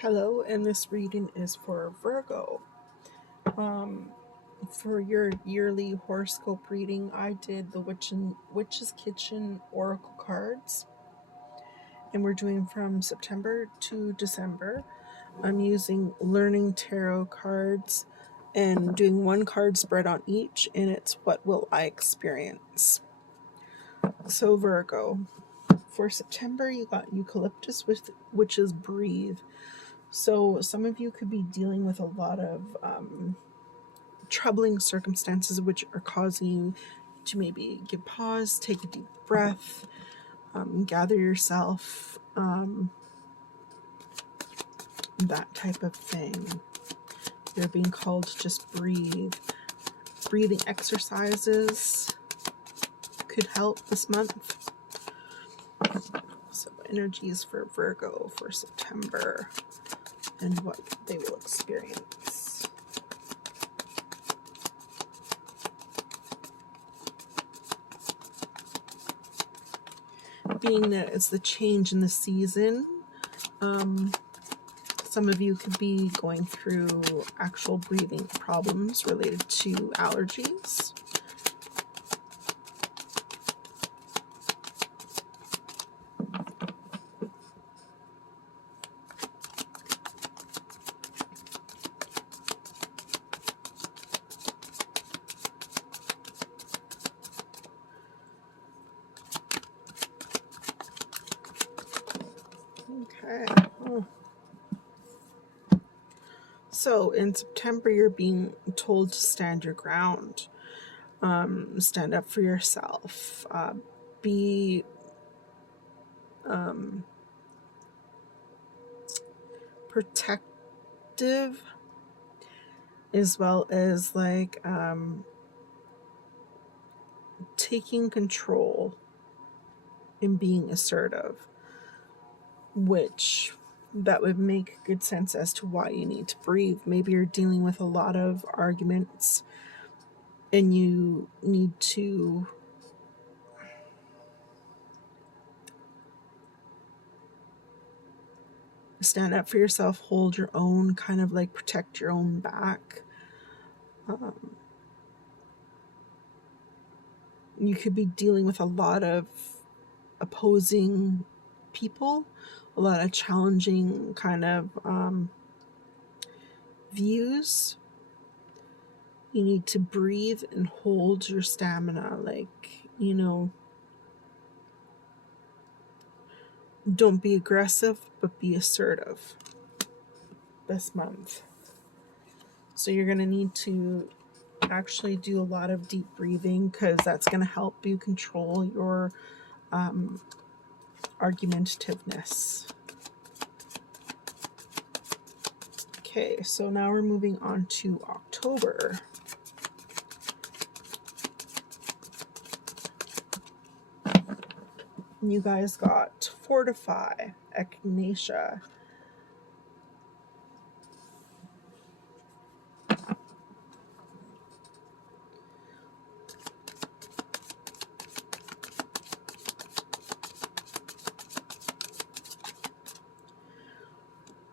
Hello, and this reading is for Virgo. Um, for your yearly horoscope reading, I did the Witch's Kitchen Oracle cards, and we're doing from September to December. I'm using Learning Tarot cards and doing one card spread on each, and it's what will I experience. So, Virgo, for September, you got Eucalyptus, which is breathe. So some of you could be dealing with a lot of troubling circumstances which are causing you to maybe give pause, take a deep breath, gather yourself, that type of thing. You're being called to just breathe. Breathing exercises could help this month. So energies for Virgo for September and what they will experience. Being that it's the change in the season, some of you could be going through actual breathing problems related to allergies. Okay. So in September, you're being told to stand your ground, stand up for yourself, be protective, as well as taking control and being assertive, which that would make good sense as to why you need to breathe. Maybe you're dealing with a lot of arguments and you need to stand up for yourself, hold your own, kind of like protect your own back. You could be dealing with a lot of opposing people, a lot of challenging kind of views. You need to breathe and hold your stamina, don't be aggressive, but be assertive this month. So you're going to need to actually do a lot of deep breathing because that's going to help you control your argumentativeness. Okay, so now we're moving on to October. You guys got Fortify, Echinacea,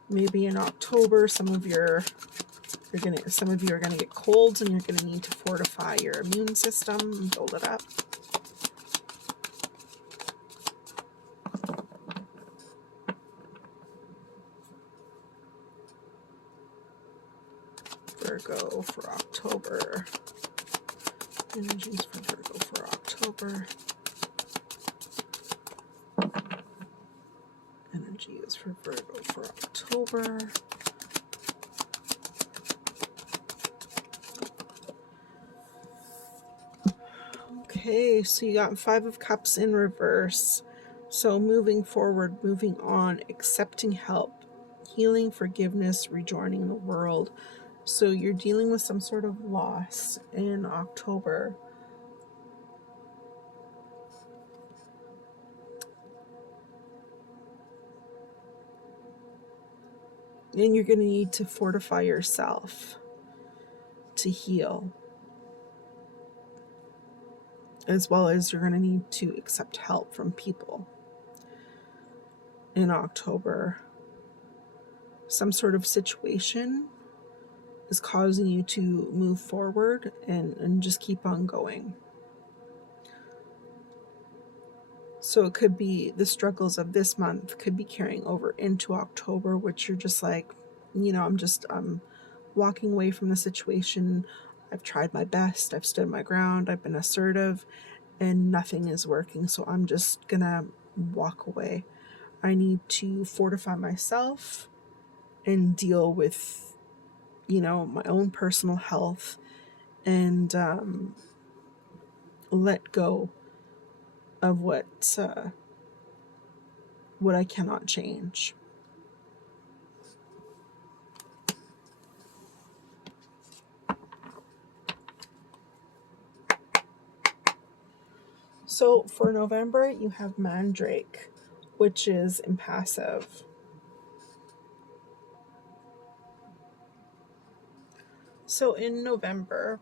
maybe in October some of you are going to get colds and you're going to need to fortify your immune system and build it up. Virgo for October. Energies for Virgo for October. Energies for Virgo for October. Okay, so you got 5 of Cups in reverse. So moving forward, moving on, accepting help, healing, forgiveness, rejoining the world. So you're dealing with some sort of loss in October. And you're going to need to fortify yourself to heal. As well as you're going to need to accept help from people in October. some sort of situation is causing you to move forward and just keep on going. So it could be the struggles of this month could be carrying over into October, which you're just like, I'm walking away from the situation. I've tried my best. I've stood my ground. I've been assertive, and nothing is working. So I'm just gonna walk away. I need to fortify myself and deal with, my own personal health, and let go of what I cannot change. So for November, you have Mandrake, which is impassive. So in November,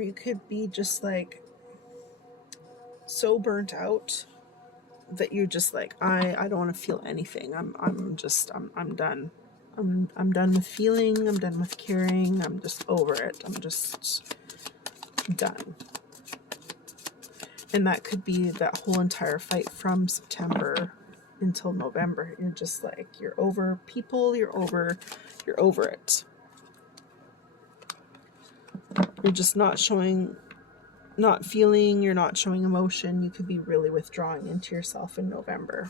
you could be just like so burnt out that you're just like, I don't want to feel anything. I'm done. I'm done with feeling. I'm done with caring. I'm just over it. I'm just done. And that could be that whole entire fight from September until November. You're just like, you're over people. You're over it. You're just not feeling, you're not showing emotion. You could be really withdrawing into yourself in November.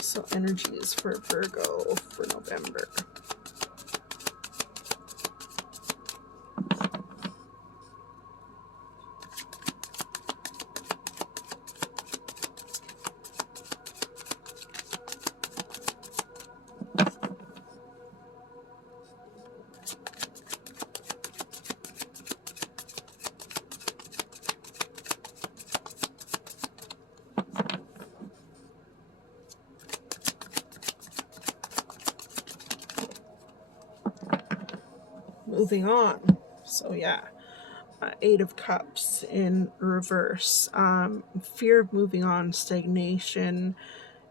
So energies for Virgo for November. Moving on. So yeah, Eight of Cups in reverse. Fear of moving on, stagnation,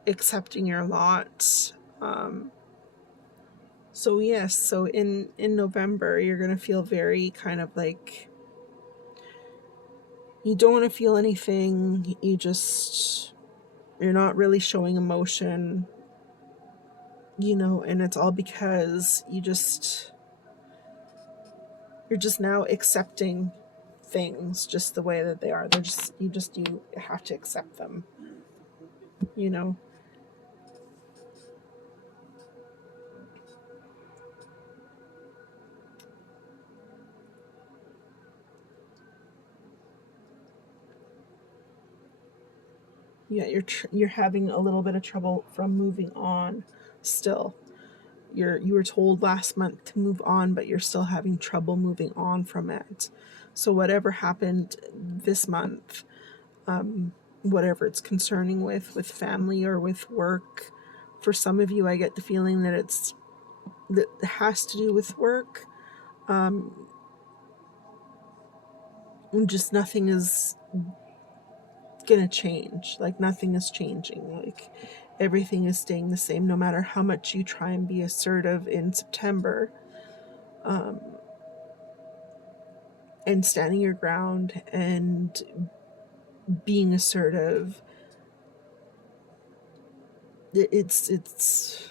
accepting your lot. So yes, so in November, you're going to feel very kind of like you don't want to feel anything. You're not really showing emotion, and it's all because you're just now accepting things just the way that they are. You have to accept them, Yeah, you're having a little bit of trouble from moving on still. You were told last month to move on, but you're still having trouble moving on from it. So whatever happened this month, whatever it's concerning with family or with work, for some of you, I get the feeling that it has to do with work. Just nothing is gonna change. Like nothing is changing. Like everything is staying the same, no matter how much you try and be assertive in September, and standing your ground and being assertive. It's just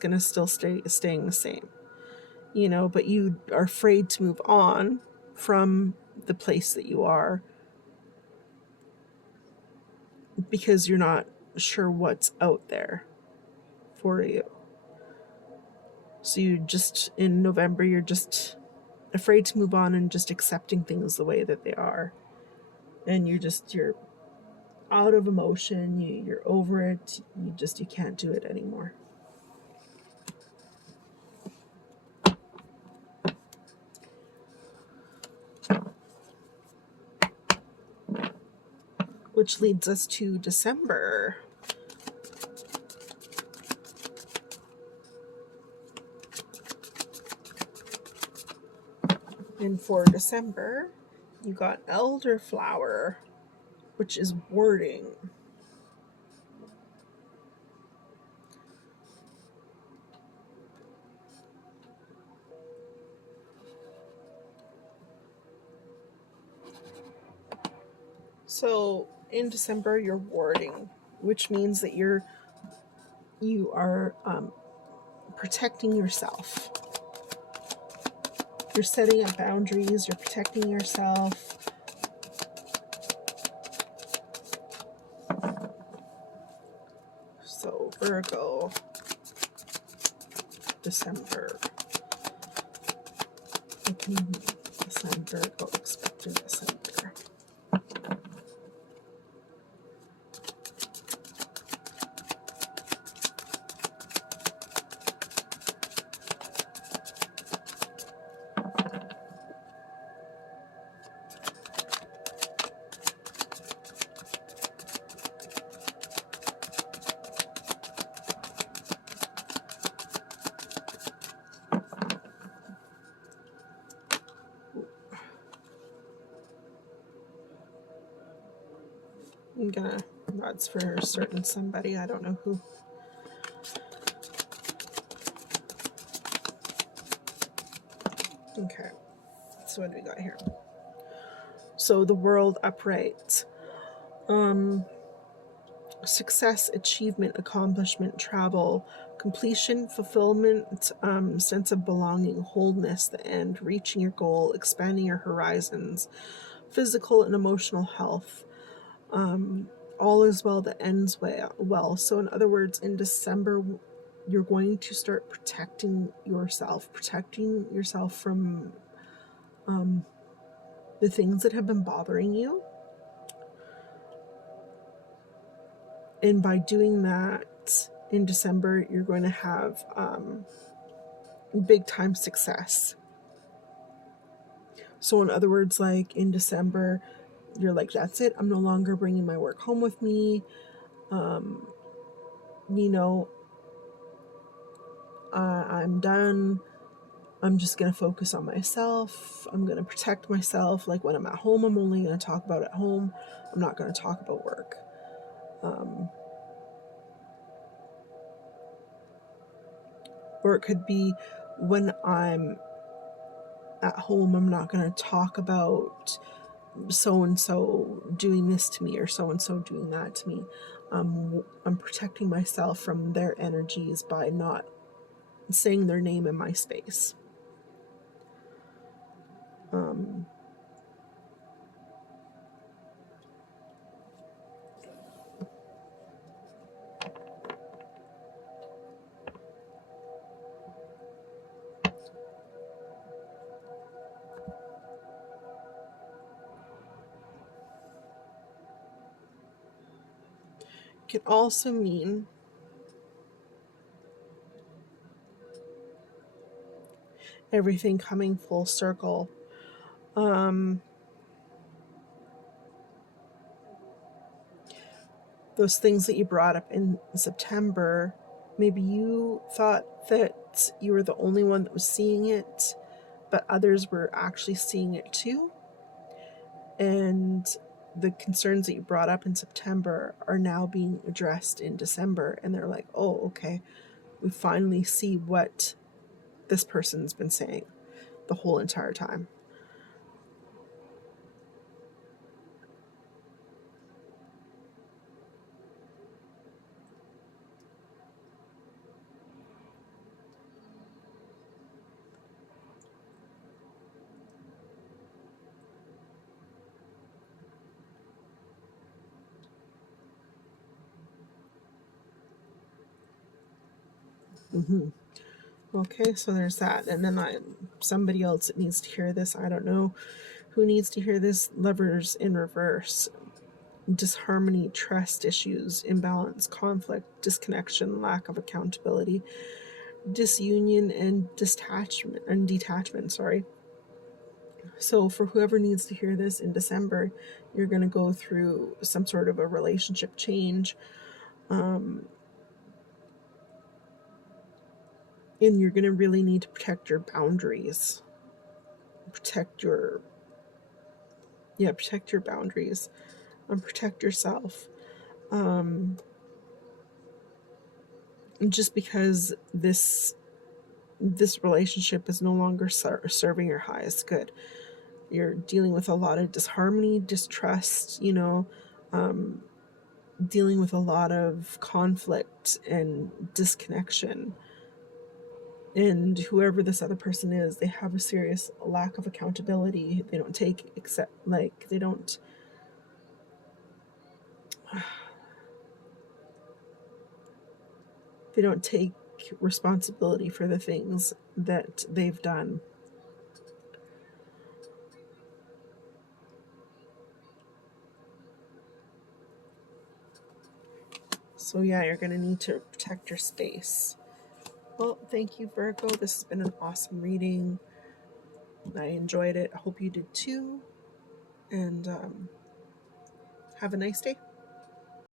gonna still staying the same, but you are afraid to move on from the place that you are because you're not sure what's out there for you. So in November, you're just afraid to move on and just accepting things the way that they are. And you're out of emotion. You're over it. You can't do it anymore. Which leads us to December. And for December, you got elderflower, which is warding. So in December, you're warding, which means that you are protecting yourself. You're setting up boundaries. You're protecting yourself. So Virgo, December. What can Virgo expect in December? That's for a certain somebody, I don't know who. Okay, so what do we got here? So the world upright. Success, achievement, accomplishment, travel, completion, fulfillment, sense of belonging, wholeness, the end, reaching your goal, expanding your horizons, physical and emotional health. All is well that ends well. So in other words, in December, you're going to start protecting yourself from the things that have been bothering you. And by doing that in December, you're going to have big time success. So in other words, like in December, you're like, that's it. I'm no longer bringing my work home with me. I'm done. I'm just going to focus on myself. I'm going to protect myself. Like when I'm at home, I'm only going to talk about at home. I'm not going to talk about work. Or it could be when I'm at home, I'm not going to talk about so-and-so doing this to me or so-and-so doing that to me. I'm protecting myself from their energies by not saying their name in my space. It can also mean everything coming full circle. Those things that you brought up in September, maybe you thought that you were the only one that was seeing it, but others were actually seeing it too. And the concerns that you brought up in September are now being addressed in December. And they're like, oh, okay, we finally see what this person's been saying the whole entire time. Mm-hmm. Okay, so there's that. And then somebody else that needs to hear this, I don't know who needs to hear this. Lovers in reverse. Disharmony, trust issues, imbalance, conflict, disconnection, lack of accountability, disunion, and detachment. So for whoever needs to hear this in December, you're going to go through some sort of a relationship change. And you're going to really need to protect your boundaries. Protect your boundaries. and protect yourself. Just because this relationship is no longer serving your highest good. You're dealing with a lot of disharmony, distrust, dealing with a lot of conflict and disconnection. And whoever this other person is, they have a serious lack of accountability. They don't take they don't take responsibility for the things that they've done. So yeah, you're going to need to protect your space. Well, thank you, Virgo. This has been an awesome reading. I enjoyed it. I hope you did too. And have a nice day.